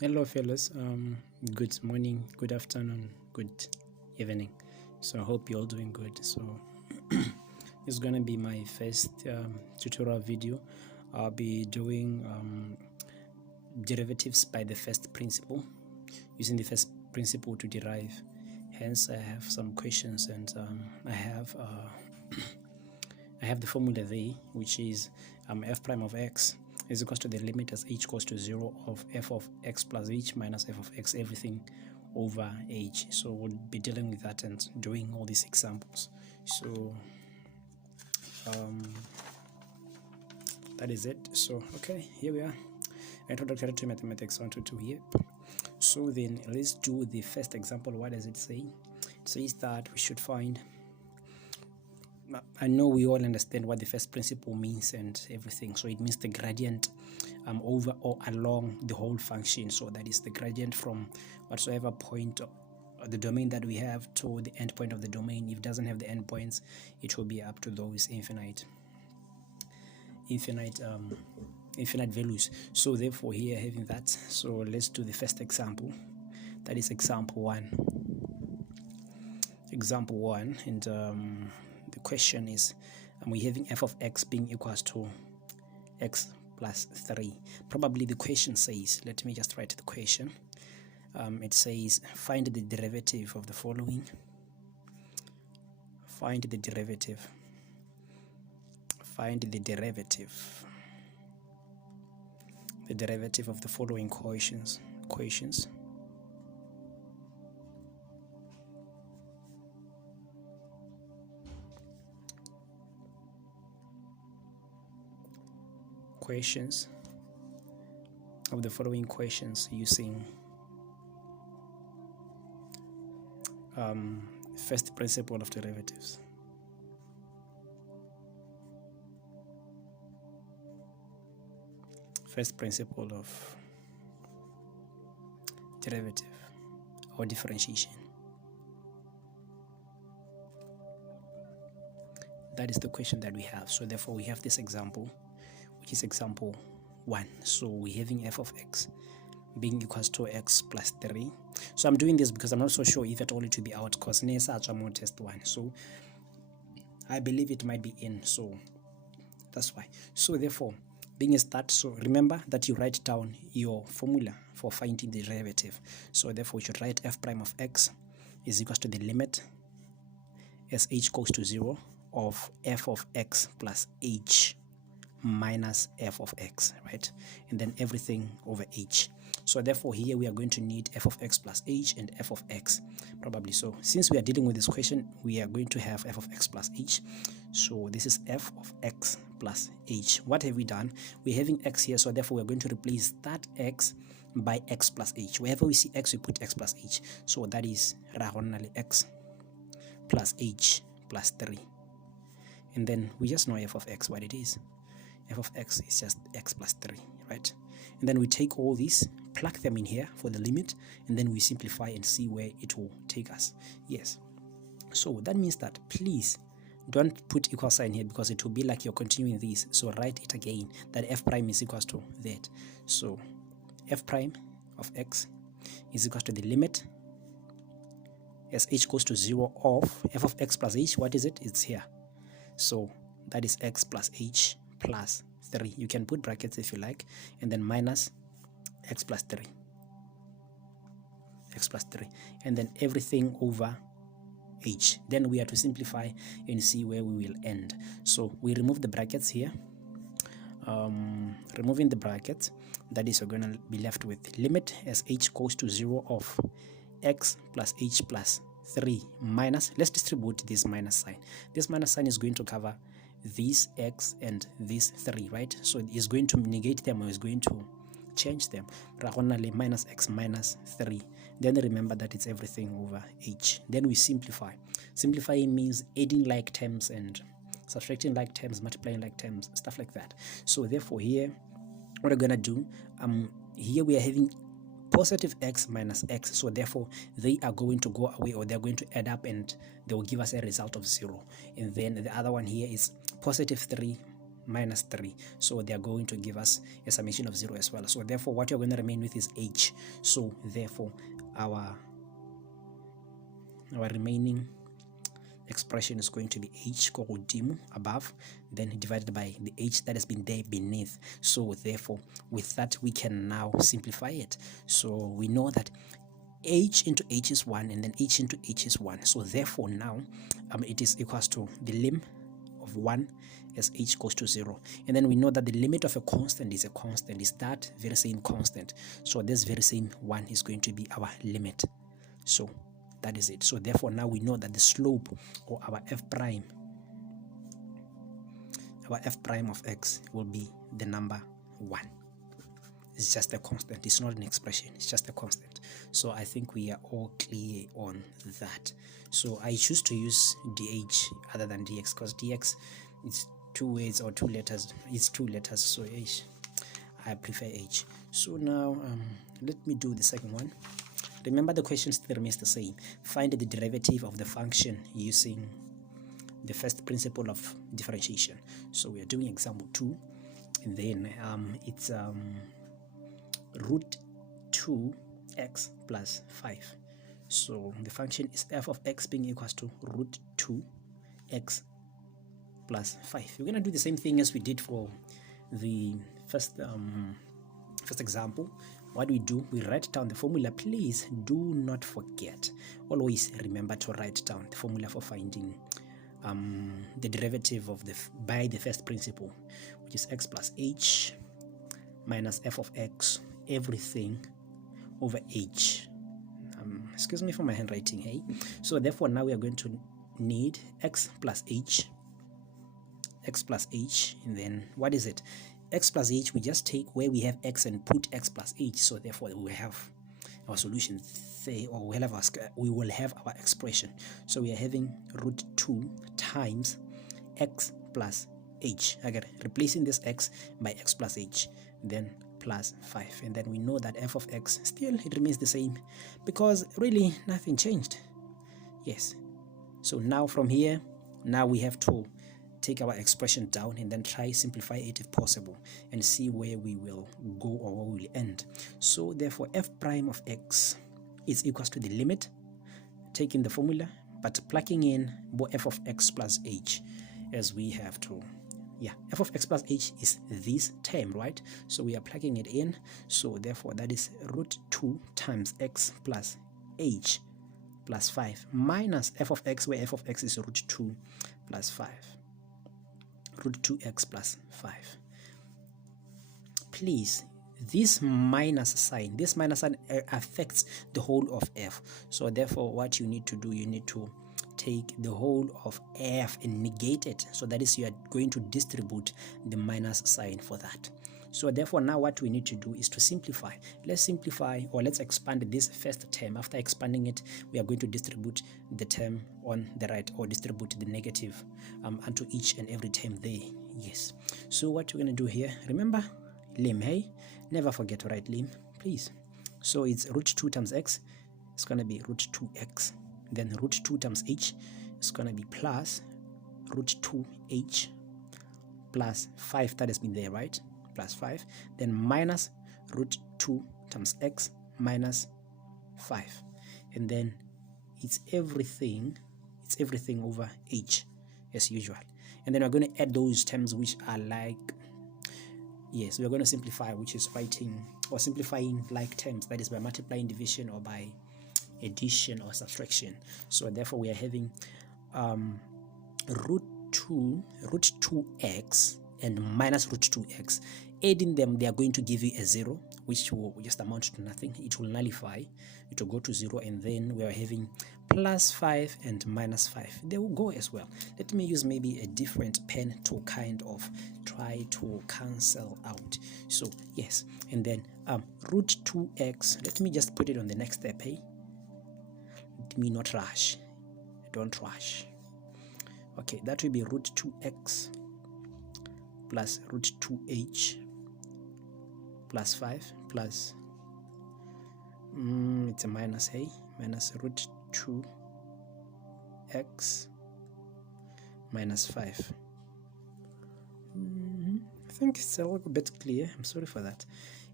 Hello, fellas. Good morning, good afternoon, good evening. So I hope you're all doing good. So it's gonna be my first tutorial video. I'll be doing derivatives by the first principle, using the first principle to derive. Hence, I have some questions, and I have the formula there, which is f prime of x is equal to the limit as h goes to 0 of f of x plus h minus f of x, everything over h. So we'll be dealing with that and doing all these examples. So that is it. So okay, here we are. Introductory to mathematics 122 here. So then let's do the first example. What does it say? It says that we should find, I know we all understand what the first principle means and everything. So it means the gradient over or along the whole function. So that is the gradient from whatsoever point the domain that we have to the end point of the domain. If it doesn't have the end points, it will be up to those infinite values. So therefore here having that, so let's do the first example. That is example one, and the question is, we're having f of x being equals to x plus 3. Probably the question says, let me just write the question. It says find the derivative of the following. Find the derivative of the following equations. Of the following equations using first principle of derivatives. First principle of derivative or differentiation. That is the question that we have. So therefore we have this example, which is example 1. So we're having f of x being equals to x plus 3. So I'm doing this because I'm not so sure if at all it will be out, because Nesa test 1. So I believe it might be in, so that's why. So therefore, being a start, so remember that you write down your formula for finding the derivative. So therefore you should write f prime of x is equals to the limit as h goes to 0 of f of x plus h minus f of x, right? And then everything over h. So therefore here we are going to need f of x plus h and f of x, probably. So since we are dealing with this question, we are going to have f of x plus h. So this is f of x plus h. What have we done? We're having x here, so therefore we're going to replace that x by x plus h. Wherever we see x, we put x plus h. So that is x plus h plus 3. And then we just know f of x, what it is. F of x is just x plus 3, right? And then we take all these, plug them in here for the limit, and then we simplify and see where it will take us. Yes. So that means that please don't put equal sign here, because it will be like you're continuing this. So write it again, that f prime is equals to that. So f prime of x is equals to the limit as h goes to 0 of f of x plus h. What is it? It's here. So that is x plus h plus 3. You can put brackets if you like, and then minus x plus 3, and then everything over h. Then we have to simplify and see where we will end. So we remove the brackets here. Removing the brackets, that is, we're going to be left with limit as h goes to 0 of x plus h plus 3 minus, let's distribute this minus sign. This minus sign is going to cover this x and this 3, right? So it's going to negate them, or it's going to change them. Minus x minus 3. Then remember that it's everything over h. Then we simplify. Simplifying means adding like terms and subtracting like terms, multiplying like terms, stuff like that. So therefore here, what we're gonna do, here we are having positive x minus x, so therefore they are going to go away, or they're going to add up, and they will give us a result of 0. And then the other one here is positive 3 minus 3, so they are going to give us a summation of 0 as well. So therefore what you're going to remain with is h. So therefore our remaining expression is going to be h above, then divided by the h that has been there beneath. So therefore with that we can now simplify it. So we know that h into h is 1, and then h into h is 1. So therefore now it is equals to the lim of 1 as h goes to 0. And then we know that the limit of a constant is that very same constant. So this very same 1 is going to be our limit. So that is it. So therefore now we know that the slope, or our f prime of x, will be the number 1. It's just a constant. It's not an expression. It's just a constant. So I think we are all clear on that. So I choose to use dh other than dx, because dx is 2 words or 2 letters. It's 2 letters, so h. I prefer h. So now let me do the second one. Remember, the question still remains the same. Find the derivative of the function using the first principle of differentiation. So we are doing example 2, and then it's root 2x plus 5. So the function is f of x being equals to root 2x plus 5. We're going to do the same thing as we did for the first example. What do? We write down the formula. Please do not forget. Always remember to write down the formula for finding the derivative of by the first principle, which is x plus h minus f of x, everything over h. Excuse me for my handwriting, hey. So therefore now we are going to need x plus h, and then what is it? X plus h, we just take where we have x and put x plus h. So therefore we will have our solution there, or we will have our expression. So we are having root 2 times x plus h. Again, replacing this x by x plus h, then plus 5. And then we know that f of x, still it remains the same, because really nothing changed. Yes. So now from here, now we have to take our expression down and then try simplify it if possible, and see where we will go or where we will end. So therefore f prime of x is equals to the limit, taking the formula but plugging in f of x plus h, as we have to. Yeah, f of x plus h is this term, right? So we are plugging it in. So therefore that is root 2 times x plus h plus 5 minus f of x, where f of x is root 2 plus 5, root 2x plus 5. Please, this minus sign affects the whole of f. So therefore what you need to do, you need to take the whole of f and negate it. So that is, you are going to distribute the minus sign for that. So therefore now what we need to do is to simplify. Let's simplify, or let's expand this first term. After expanding it, we are going to distribute the term on the right, or distribute the negative onto each and every term there. Yes. So what we're going to do here, remember lim, hey? Never forget to write lim, please. So it's root 2 times x, it's going to be root 2x. Then root 2 times h is going to be plus root 2h plus 5, that has been there, right? Plus 5, then minus root 2 times x minus 5, and then it's everything over h as usual. And then we're going to add those terms which are like, yes, we're going to simplify, which is writing or simplifying like terms, that is by multiplying, division, or by addition or subtraction. So therefore we are having root 2x and minus root 2x. Adding them, they are going to give you a 0, which will just amount to nothing. It will nullify, it will go to 0, and then we are having plus 5 and minus 5. They will go as well. Let me use maybe a different pen to kind of try to cancel out. So yes, and then root 2x, let me just put it on the next step, hey? Let me not rush, don't rush. Okay, that will be root 2x plus root 2h plus 5 plus it's a minus, hey, minus root 2x minus 5. think it's a little bit clear. I'm sorry for that.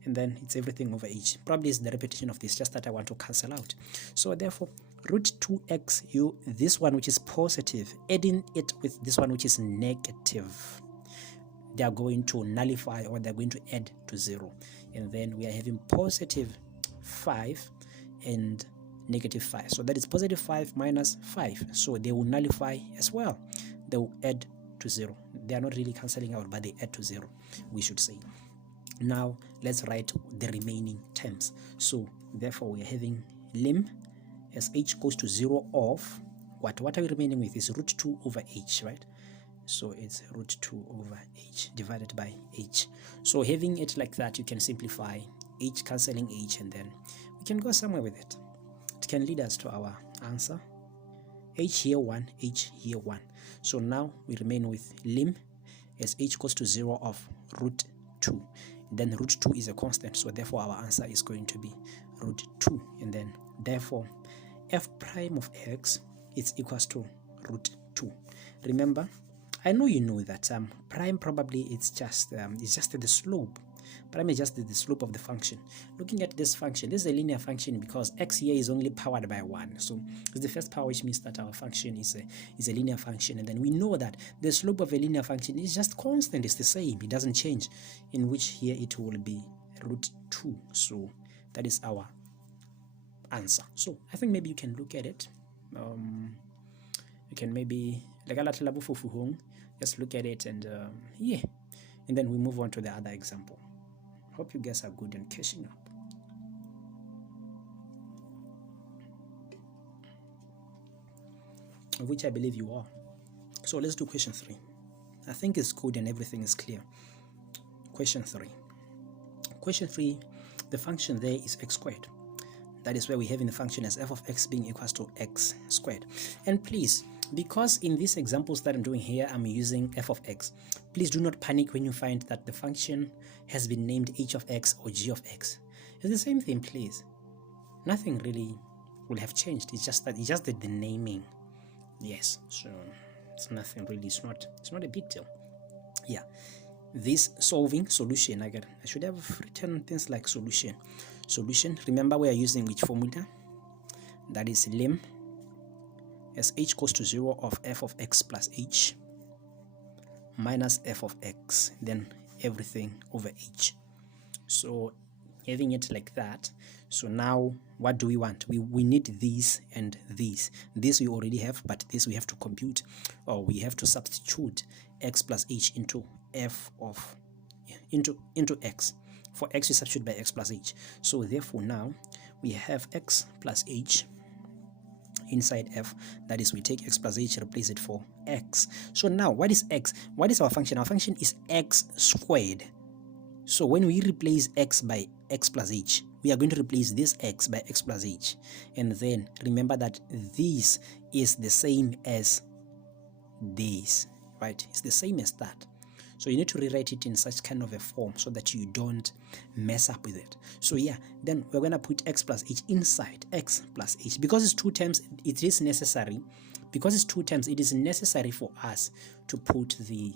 And then it's everything over h. Probably it's the repetition of this, just that I want to cancel out. So therefore, root 2x, this one which is positive, adding it with this one which is negative, they are going to nullify, or they're going to add to 0. And then we are having positive 5 and negative 5. So that is positive 5 minus 5. So they will nullify as well. They will add to 0. They are not really cancelling out, but they add to 0, we should say. Now let's write the remaining terms. So therefore we are having lim as h goes to 0 of what are we remaining with? Is root 2 over h, right? So it's root 2 over h divided by h. So having it like that, you can simplify h cancelling h, and then we can go somewhere with it. It can lead us to our answer. H here 1, h here 1. So now we remain with lim as h goes to 0 of root 2. Then root 2 is a constant, so therefore our answer is going to be root 2. And then therefore f prime of x is equals to root 2. Remember, I know you know that prime probably it's just the slope. Prime is just the slope of the function. Looking at this function, this is a linear function because x here is only powered by 1. So it's the first power, which means that our function is a linear function. And then we know that the slope of a linear function is just constant, it's the same, it doesn't change, in which here it will be root 2. So that is our answer. So I think maybe you can look at it. You can maybe just look at it, and yeah, and then we move on to the other example. Hope you guys are good and catching up. Of which I believe you are. So let's do question 3. I think it's good and everything is clear. Question 3. Question 3, the function there is x squared. That is where we have in the function as f of x being equals to x squared. And please, because in these examples that I'm doing here, I'm using f of x, please do not panic when you find that the function has been named h of x or g of x. It's the same thing, please. Nothing really will have changed. It's just that the naming. Yes, so it's nothing really. It's not a big deal. Yeah, this solving solution, I should have written things like solution. Remember, we are using which formula? That is lim as h goes to 0 of f of x plus h minus f of x, then everything over h. So having it like that, so now what do we want? We need these and these. This we already have, but this we have to compute, or we have to substitute x plus h into f of into x. For x we substitute by x plus h. So therefore now we have x plus h inside f. That is, we take x plus h, replace it for x. So now what is x? What is our function? Our function is x squared. So when we replace x by x plus h, we are going to replace this x by x plus h. And then remember that this is the same as this, right? It's the same as that. So you need to rewrite it in such kind of a form so that you don't mess up with it. So yeah, then we're going to put x plus h inside x plus h. Because it's 2 terms, it is necessary. Because it's 2 terms, it is necessary for us to put the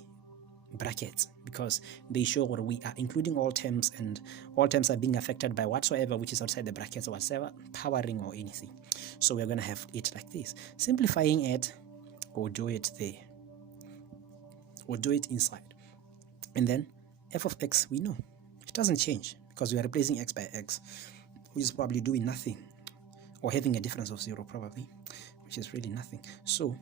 brackets, because they show where we are including all terms, and all terms are being affected by whatsoever which is outside the brackets, or whatever powering or anything. So we're going to have it like this. Simplifying it, we'll do it there. We'll do it inside. And then f of x, we know it doesn't change because we are replacing x by x, which is probably doing nothing, or having a difference of 0 probably, which is really nothing. So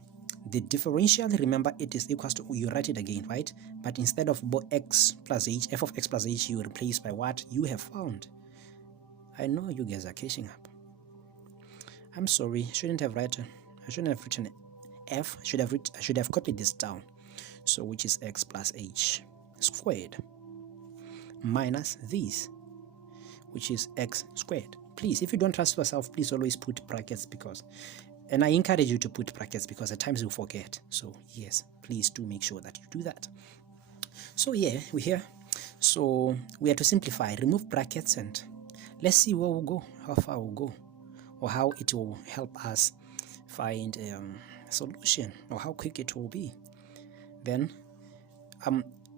the differential, remember, it is equals to, you write it again, right? But instead of x plus h, f of x plus h, you replace by what you have found. I know you guys are catching up. I'm sorry, I shouldn't have written f. I should have copied this down. So which is x plus h squared minus this, which is x squared. Please, if you don't trust yourself, please always put brackets, because, and I encourage you to put brackets because at times you forget. So yes, please do make sure that you do that. So yeah, we're here. So we have to simplify, remove brackets, and let's see where we'll go, how far we'll go, or how it will help us find a solution, or how quick it will be. Then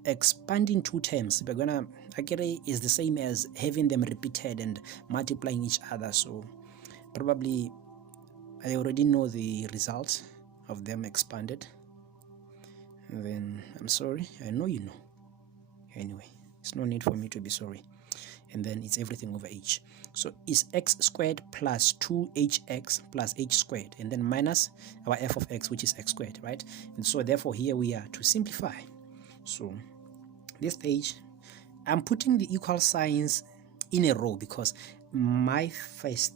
expanding two terms, we're gonna actually is the same as having them repeated and multiplying each other. So probably I already know the results of them expanded. And then I'm sorry, I know you know. Anyway, it's no need for me to be sorry. And then it's everything over h. So is x squared plus 2hx plus h squared, and then minus our f of x, which is x squared, right? And so therefore here we are to simplify. So this stage, I'm putting the equal signs in a row because my first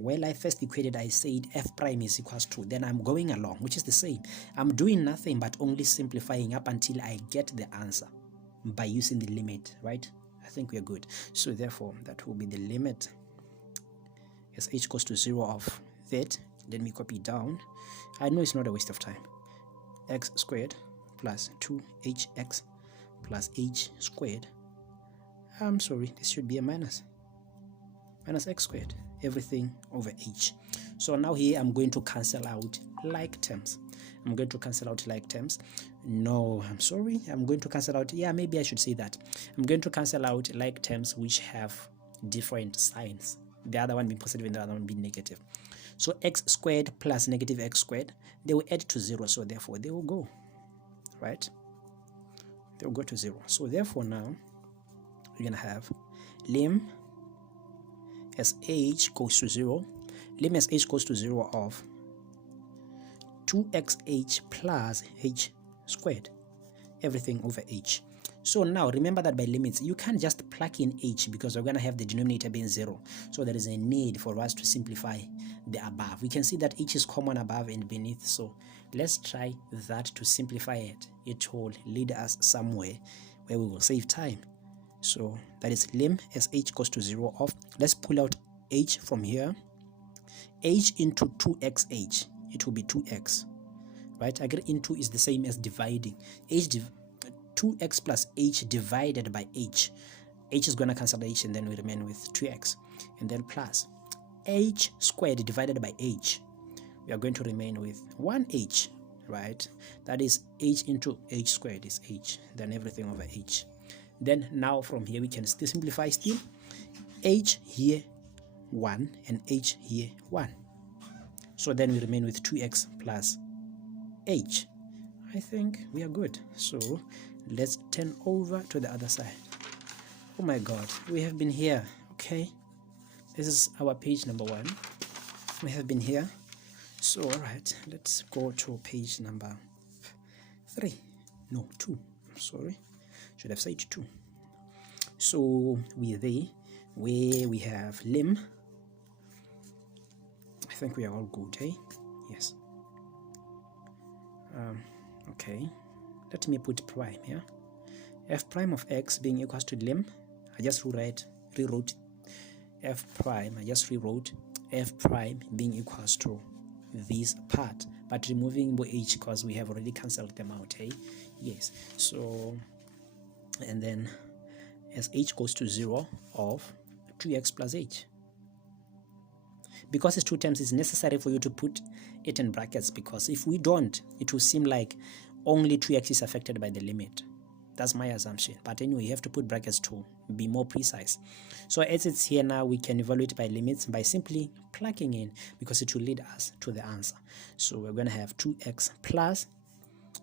when I first equated, I said f prime is equals to, then I'm going along, which is the same. I'm doing nothing but only simplifying up until I get the answer by using the limit, right? I think we're good. So therefore that will be the limit as h goes to 0 of that. Let me copy down. I know it's not a waste of time. X squared plus 2hx plus h squared. I'm sorry, this should be a minus x squared, everything over h. So now here I'm going to cancel out like terms. No, I'm sorry, I'm going to cancel out, yeah, maybe I should say that. I'm going to cancel out like terms which have different signs, the other one being positive and the other one being negative. So x squared plus negative x squared, they will add to 0, so therefore they will go, right? They will go to 0. So therefore now we're gonna have lim as h goes to 0, lim as h goes to 0 of 2xh plus h squared, everything over h. So now remember that by limits you can't just plug in h because we're going to have the denominator being 0. So there is a need for us to simplify the above. We can see that h is common above and beneath, so let's try that to simplify it. It will lead us somewhere where we will save time. So that is lim as h goes to 0 of, let's pull out h from here, h into 2xh, it will be 2x, right? I get into is the same as dividing. 2x plus h divided by h is going to cancel h, and then we remain with 2x, and then plus h squared divided by h, we are going to remain with 1h, right? That is h into h squared is h, then everything over h. Then now from here we can still simplify still. H here 1 and h here 1. So then we remain with 2x plus h. I think we are good. So let's turn over to the other side. Oh my god, we have been here. Okay, this is our page number 1. We have been here. So all right, let's go to page number 3. No, 2. I'm sorry, should have said 2. So we're there where we have lim. I think we are all good, eh? Yes. Okay, let me put prime here. F prime of x being equals to lim. I just rewrote f prime. I just rewrote f prime being equals to this part, but removing h because we have already cancelled them out, eh? Yes. So, and then as h goes to 0 of 2x plus h. Because it's two terms, it's necessary for you to put it in brackets, because if we don't, it will seem like only 2x is affected by the limit. That's my assumption. But anyway, you have to put brackets to be more precise. So as it's here now, we can evaluate by limits by simply plugging in, because it will lead us to the answer. So we're going to have 2x plus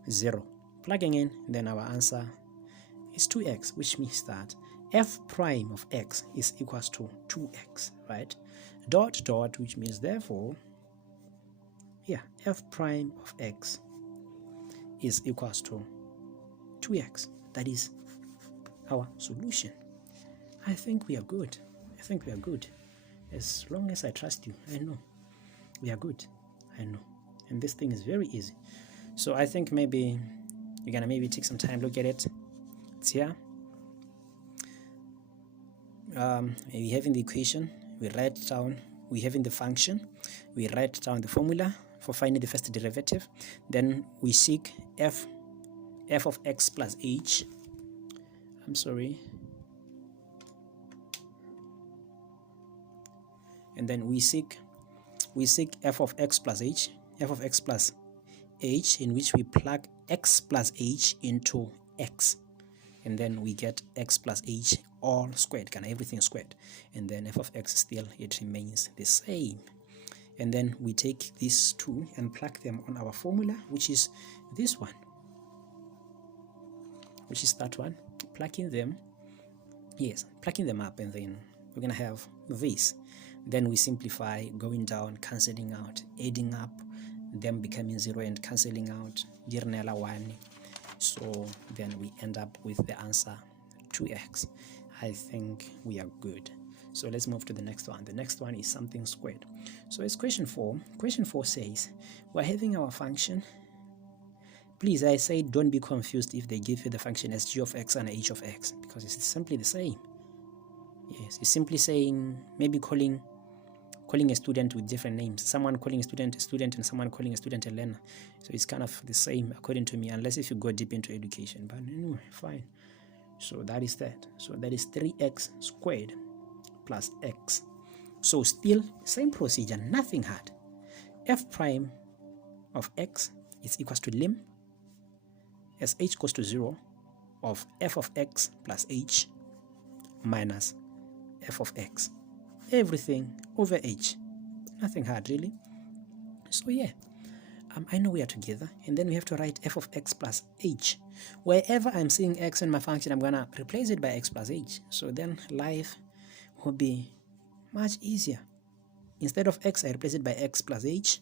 0. Plugging in, then our answer is 2x, which means that f prime of x is equals to 2x, right? Dot dot, which means therefore, yeah, f prime of x is equals to 2x. That is our solution. I think we are good. I think we are good. As long as I trust you, I know we are good. I know. And this thing is very easy. So I think maybe you're gonna maybe take some time, look at it. It's here. We have in the equation, we write down, we have in the function, we write down the formula for finding the first derivative. Then we seek f of x plus h. I'm sorry. And then we seek f of x plus h, in which we plug x plus h into x, and then we get x plus h all squared, kind of everything squared, and then f of x still, it remains the same. And then we take these two and plug them on our formula, which is this one, which is that one. Plugging them, yes, plugging them up, and then we're gonna have this. Then we simplify, going down, cancelling out, adding up, them becoming 0 and cancelling out, dirnela 1. So then we end up with the answer 2x. I think we are good. So let's move to the next one. The next one is something squared. So it's question 4. Question 4 says, we're having our function. Please, I say don't be confused if they give you the function as g of x and h of x, because it's simply the same. Yes, it's simply saying, maybe calling a student with different names. Someone calling a student, and someone calling a student a learner. So it's kind of the same according to me, unless if you go deep into education. But anyway, fine. So that is that. So that is 3x squared plus x. So still same procedure, nothing hard. F prime of x is equals to lim as h goes to 0 of f of x plus h minus f of x. Everything over h. Nothing hard, really. So yeah, I know we are together, and then we have to write f of x plus h. Wherever I'm seeing x in my function, I'm gonna replace it by x plus h. So then life will be much easier. Instead of x, I replace it by x plus h,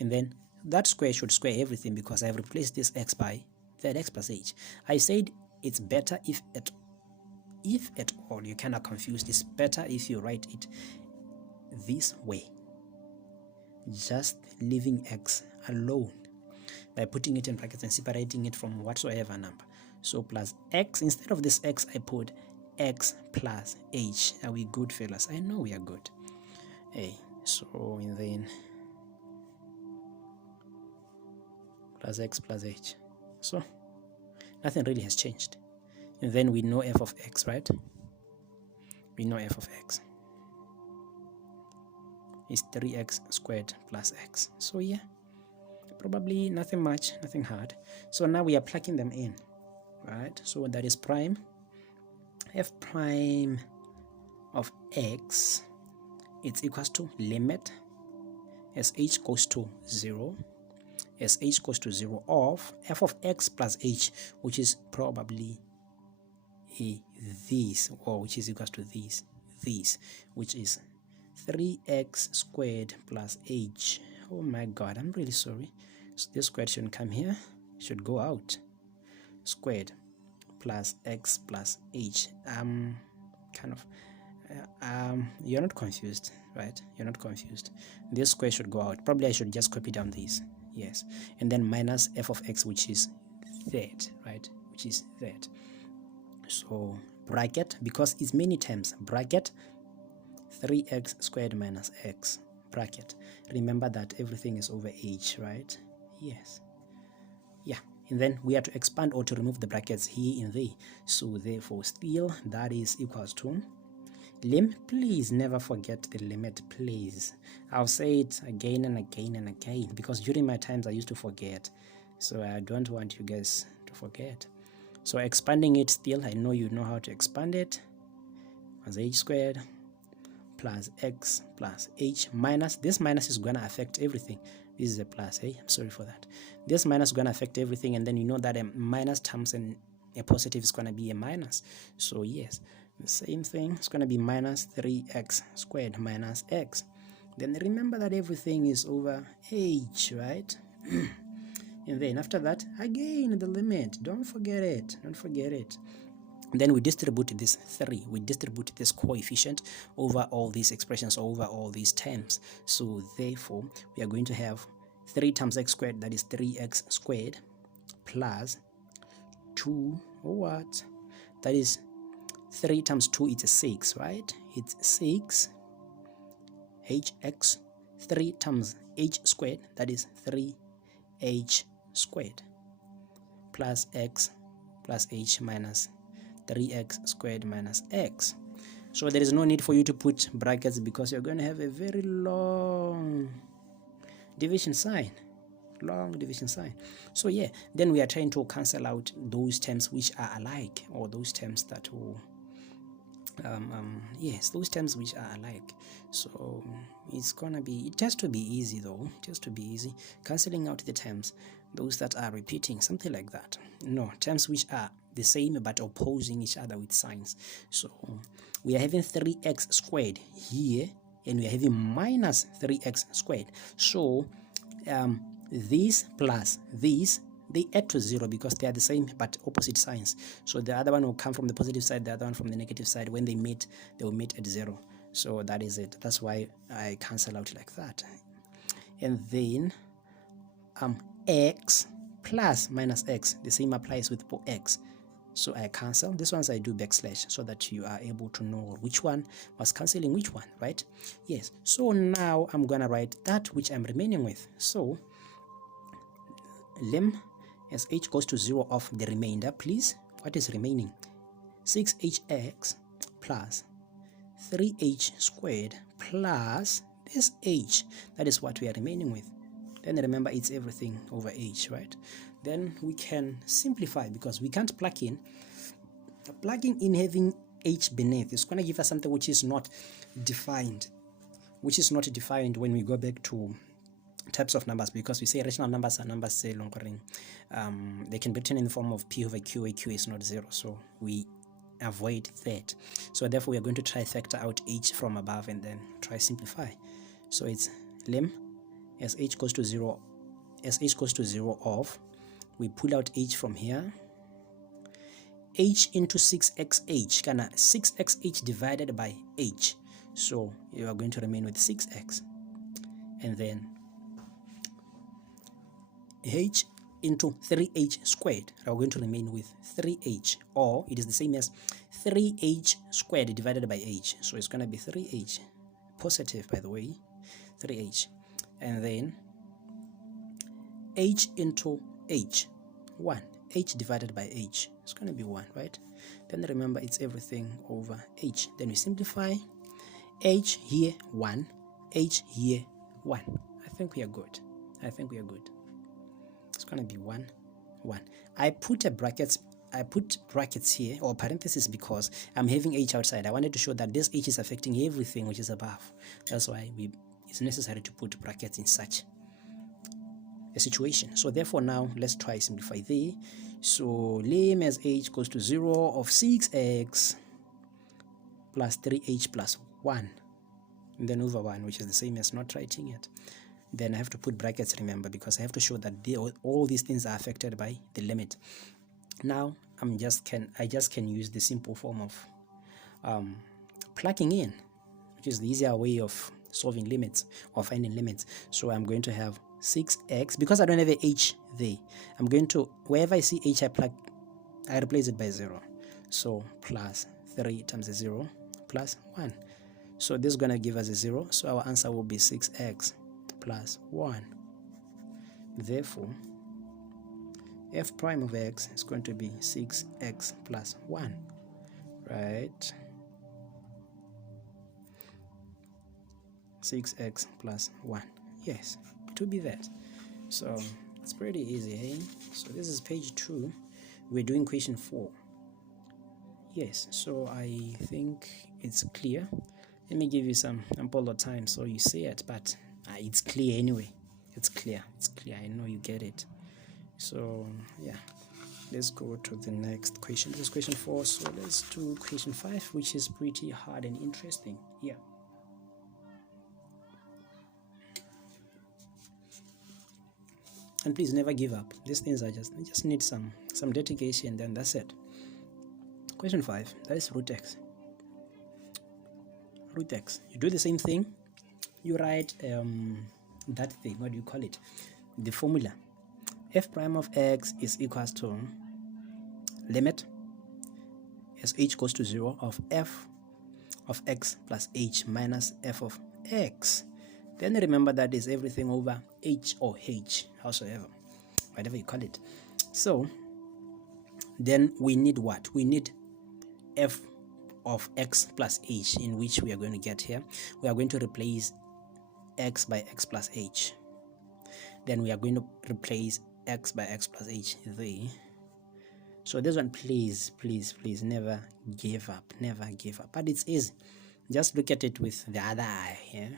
and then that square should square everything because I've replaced this x by that x plus h. I said it's better if at all you're kind of confused, it's better if you write it this way, just leaving x alone by putting it in brackets and separating it from whatsoever number. So plus x, instead of this x, I put x plus h. Are we good, fellas? I know we are good. Hey, so and then plus x plus h. So nothing really has changed. And then we know f of x, right? We know f of x is 3x squared plus x. So yeah, probably nothing much, nothing hard. So now we are plugging them in, right? So that is prime, f prime of x, it's equals to limit as h goes to 0, as h goes to 0 of f of x plus h, which is probably this, or which is equals to this, which is 3x squared plus h. Oh my god, I'm really sorry. So this squared shouldn't come here, should go out. Squared plus x plus h. Kind of you're not confused, right? You're not confused. This square should go out. Probably I should just copy down this, yes, and then minus f of x, which is that, right? Which is that. So bracket, because it's many terms, bracket 3x squared minus x, bracket. Remember that everything is over h, right? Yes. Yeah, and then we have to expand or to remove the brackets here and there. So therefore still that is equals to lim. Please never forget the limit, please. I'll say it again and again and again, because during my times I used to forget, so I don't want you guys to forget. So expanding it still, I know you know how to expand it, as h squared plus x plus h minus, this minus is going to affect everything. This is a plus, hey, I'm sorry for that. This minus is going to affect everything, and then you know that a minus terms and a positive is going to be a minus. So yes, the same thing, it's going to be minus 3x squared minus x. Then remember that everything is over h, right? And then after that, again, the limit. Don't forget it. Don't forget it. Then we distribute this 3. We distribute this coefficient over all these expressions, over all these terms. So therefore, we are going to have 3 times x squared, that is 3x squared, plus 2, or what? That is 3 times 2, it's a 6, right? It's 6 hx. 3 times h squared, that is 3h squared, plus x plus h minus 3x squared minus x. So there is no need for you to put brackets, because you're going to have a very long division sign. long division sign. So yeah, then we are trying to cancel out those terms which are alike, or those terms that will yes, those terms which are alike. So it's gonna be, it has to be easy though, just to be easy, cancelling out the terms, those that are repeating, something like that. No, terms which are the same but opposing each other with signs. So we are having 3x squared here, and we are having minus 3x squared. So this plus this, they add to 0 because they are the same but opposite signs. So the other one will come from the positive side, the other one from the negative side. When they meet, they will meet at 0. So that is it. That's why I cancel out like that. And then x plus minus x, the same applies with x. So I cancel. This ones I do backslash so that you are able to know which one was cancelling which one, right? Yes. So now I'm gonna write that which I'm remaining with. So lim as h goes to 0 of the remainder, please. What is remaining? 6hx plus 3h squared plus this h. That is what we are remaining with. Then remember, it's everything over h, right? Then we can simplify because we can't plug in. Plugging in having h beneath is going to give us something which is not defined, when we go back to types of numbers, because we say rational numbers are numbers, say longoring, they can be written in the form of p over q, where q is not 0, so we avoid that. So therefore we are going to try factor out h from above and then try simplify. So it's lim as h goes to 0 of, we pull out h from here, h into 6xh, kana 6xh divided by h, so you are going to remain with 6x, and then h into 3h squared, we are going to remain with 3h, or it is the same as 3h squared divided by h, so it's going to be 3h, positive by the way, 3h, and then h into h, 1, h divided by h, it's going to be 1, right? Then remember, it's everything over h. Then we simplify, h here 1, h here 1. I think we are good. It's going to be 1, 1. I put brackets here, or parentheses, because I'm having h outside. I wanted to show that this h is affecting everything which is above. That's why it's necessary to put brackets in such a situation. So therefore now let's try simplify there. So lim as h goes to 0 of 6x plus 3h plus 1, and then over 1, which is the same as not writing it. Then I have to put brackets, remember, because I have to show that all these things are affected by the limit. Now I just can use the simple form of plugging in, which is the easier way of solving limits or finding limits. So I'm going to have 6x, because I don't have a h there, I'm going to, wherever I see h, I replace it by 0. So plus 3 times a 0 plus 1. So this is going to give us a 0. So our answer will be 6x plus 1. Therefore, f prime of x is going to be 6x plus 1, right? 6x plus 1. Yes, it will be that. So it's pretty easy, hey? So this is page 2. We're doing question 4. Yes, so I think it's clear. Let me give you some ample of time so you see it, but it's clear anyway. It's clear. I know you get it. So yeah, let's go to the next question. This is question 4, so let's do question 5, which is pretty hard and interesting. Yeah. And please never give up. These things are just need some dedication, then that's it. Question 5, that is root x. Root x. You do the same thing. You write that thing, what do you call it? The formula. F prime of x is equals to limit as h goes to 0 of f of x plus h minus f of x. Then remember that is everything over h or h, howsoever, whatever you call it. So then we need what? We need f of x plus h, in which we are going to get here. We are going to replace x by x plus h. then we are going to replace x by x plus h there. So this one, please never give up, but it's easy. Just look at it with the other eye. Yeah,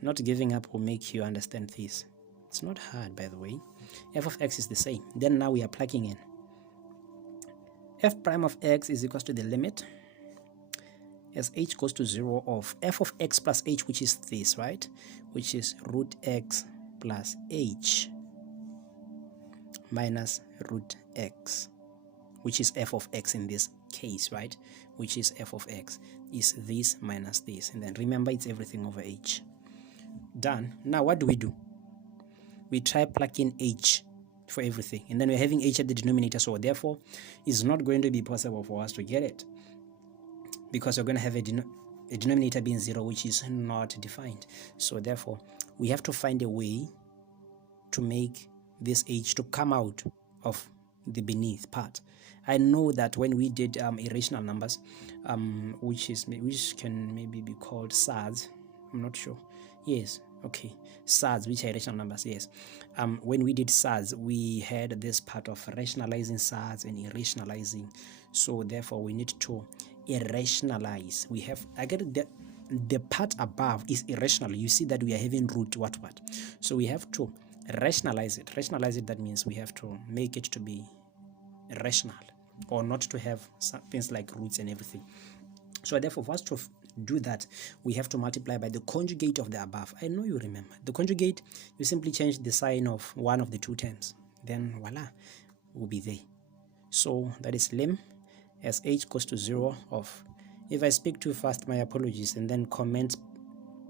not giving up will make you understand this. It's not hard, by the way. F of x is the same. Then now we are plugging in. F prime of x is equals to the limit as h goes to 0 of f of x plus h, which is this, right? Which is root x plus h minus root x, which is f of x in this case, right? Which is f of x is this minus this. And then remember, it's everything over h. Done. Now what do? We try plugging h for everything, and then we're having h at the denominator, so therefore it's not going to be possible for us to get it, because we're going to have a denominator being 0, which is not defined. So therefore we have to find a way to make this h to come out of the beneath part. I know that when we did irrational numbers, which can maybe be called SARS, I'm not sure. Yes, okay, SARS, which are irrational numbers. Yes, when we did SARS, we had this part of rationalizing SARS and irrationalizing. So therefore we need to irrationalize. We have, I get it, the part above is irrational. You see that we are having root what, so we have to rationalize it. That means we have to make it to be rational, or not to have things like roots and everything. So therefore, for us to do that, we have to multiply by the conjugate of the above. I know you remember the conjugate. You simply change the sign of one of the two terms, then voila, will be there. So that is lim as h goes to 0 of, if I speak too fast, my apologies, and then comment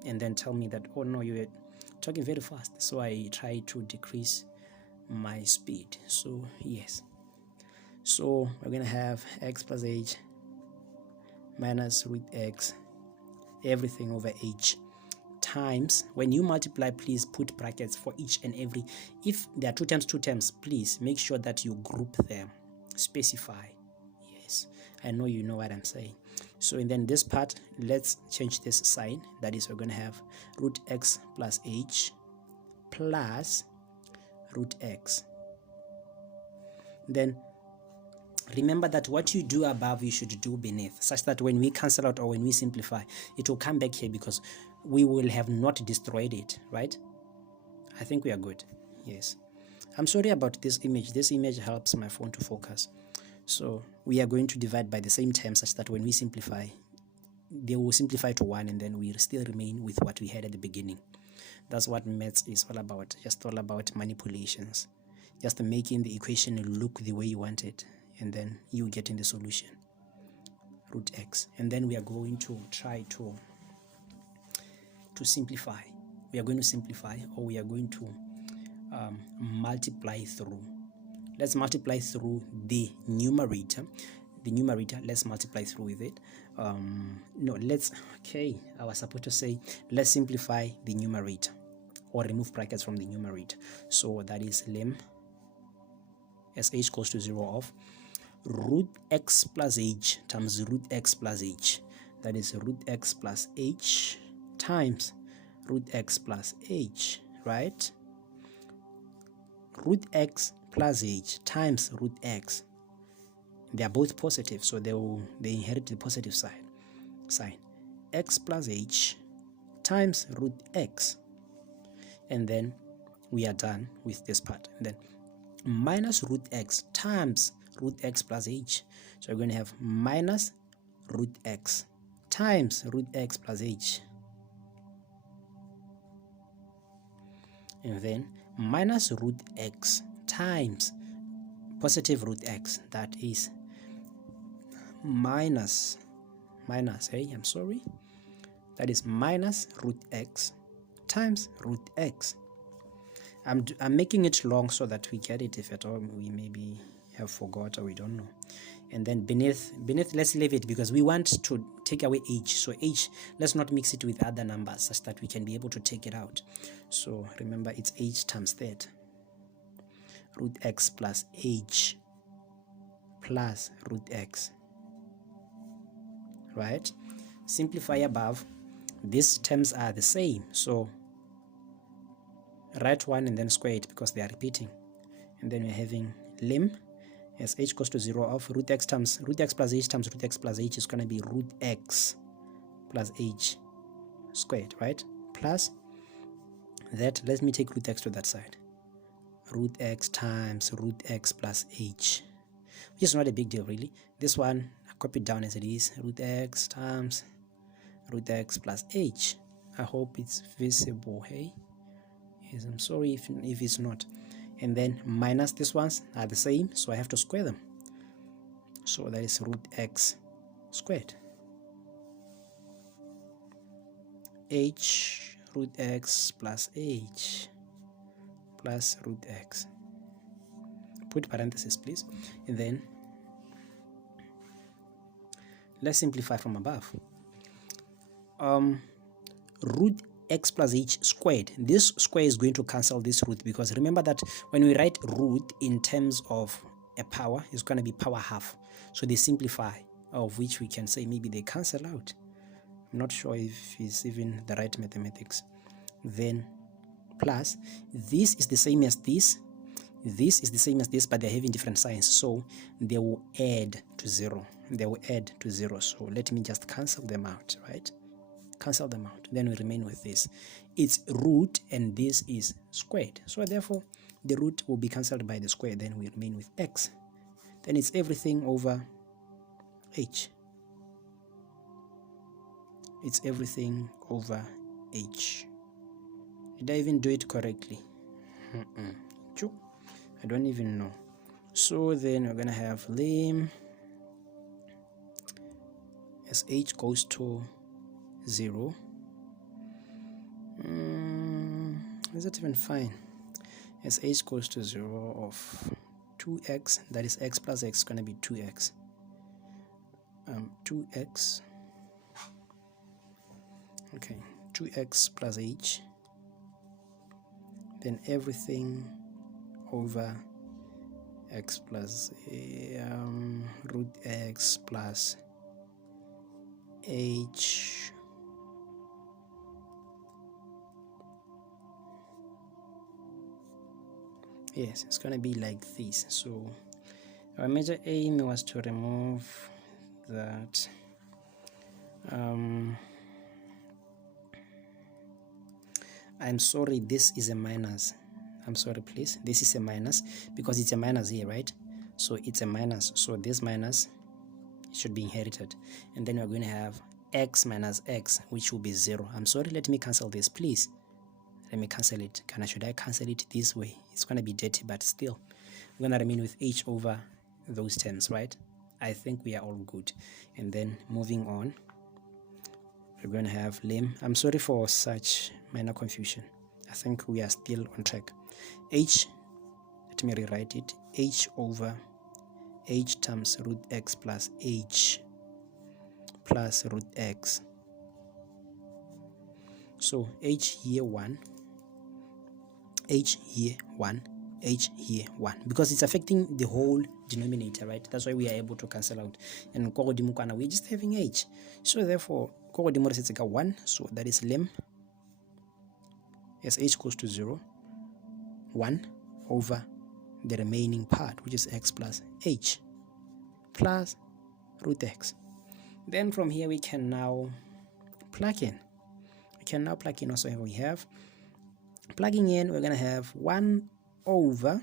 and then tell me that, oh no, you're talking very fast. So I try to decrease my speed. So yes, so we're going to have x plus h minus root x, everything over h, times, when you multiply, please put brackets for each and every. If there are two terms, please make sure that you group them, specify. Yes, I know you know what I'm saying. So and then this part, let's change this sign. That is, we're going to have root x plus h plus root x. Then remember that what you do above, you should do beneath, such that when we cancel out or when we simplify, it will come back here, because we will have not destroyed it, right? I think we are good. Yes, I'm sorry about this image. This image helps my phone to focus. So we are going to divide by the same term, such that when we simplify, they will simplify to 1, and then we still remain with what we had at the beginning. That's what maths is all about. Just all about manipulations, just making the equation look the way you want it, and then you get in the solution, root x. And then we are going to try to simplify. We are going to simplify, or we are going to multiply through. Let's multiply through the numerator. Let's multiply through with it. No, I was supposed to say let's simplify the numerator, or remove brackets from the numerator. So that is lim as h goes to 0 of root x plus h times root x plus h. That is root x plus h times root x plus h, right? Root x plus h times root x. They are both positive, so they inherit the positive sign. X plus h times root x, and then we are done with this part. And then minus root x times root x plus h. So we're going to have minus root x times root x plus h, and then minus root x times positive root x. That is minus, that is minus root x times root x. I'm making it long so that we get it, if at all we maybe have forgot or we don't know. And then beneath, let's leave it, because we want to take away h. So h, let's not mix it with other numbers, such that we can be able to take it out. So remember, it's h times that, root x plus h plus root x, right? Simplify above. These terms are the same, so write 1 and then square it because they are repeating. And then we're having lim as h goes to 0 of root x plus h times root x plus h is going to be root x plus h squared, right? Plus that, let me take root x to that side. Root x times root x plus h, which is not a big deal really. This one, I copy it down as it is, root x times root x plus h. I hope it's visible, hey? Yes, I'm sorry if it's not. And then minus these ones are the same, so I have to square them. So that is root x squared. H root x plus h plus root x. Put parentheses, please. And then let's simplify from above. Root x plus h squared, this square is going to cancel this root, because remember that when we write root in terms of a power, it's going to be power half, so they simplify, of which we can say maybe they cancel out. I'm not sure if it's even the right mathematics. Then plus this is the same as this is the same as this, but they're having different signs, so they will add to 0. So let me just cancel them out, right? Cancel them out, then we remain with this. It's root and this is squared, so therefore the root will be cancelled by the square, then we remain with x. Then it's everything over h. It's everything over h. Did I even do it correctly? I don't even know. So then we're gonna have lim as h goes to 0. Is that even fine? As h goes to 0 of 2x, that is x plus x is going to be 2x. 2x. Okay, 2x plus h. Then everything over x plus root x plus h. Yes, it's going to be like this. So our major aim was to remove that. I'm sorry, this is a minus. I'm sorry, please. This is a minus because it's a minus here, right? So it's a minus. So this minus should be inherited. And then we're going to have x minus x, which will be 0. I'm sorry, let me cancel this, please. Let me cancel it. Should I cancel it this way? It's going to be dirty, but still. We're going to remain with h over those terms, right? I think we are all good. And then moving on, we're going to have lim. I'm sorry for such minor confusion. I think we are still on track. H, let me rewrite it. H over h times root x plus h plus root x. So h here 1, h here 1, h here 1, because it's affecting the whole denominator, right? That's why we are able to cancel out. And we're just having h. So therefore, is 1, so that is lim as h goes to 0, 1 over the remaining part, which is x plus h plus root x. Then from here we can now plug in. Also here we have plugging in, we're going to have 1 over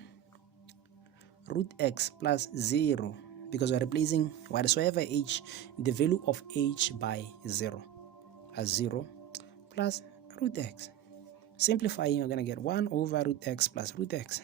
root x plus 0, because we're replacing whatsoever h, the value of h by 0 as 0 plus root x. Simplifying, we're going to get 1 over root x plus root x.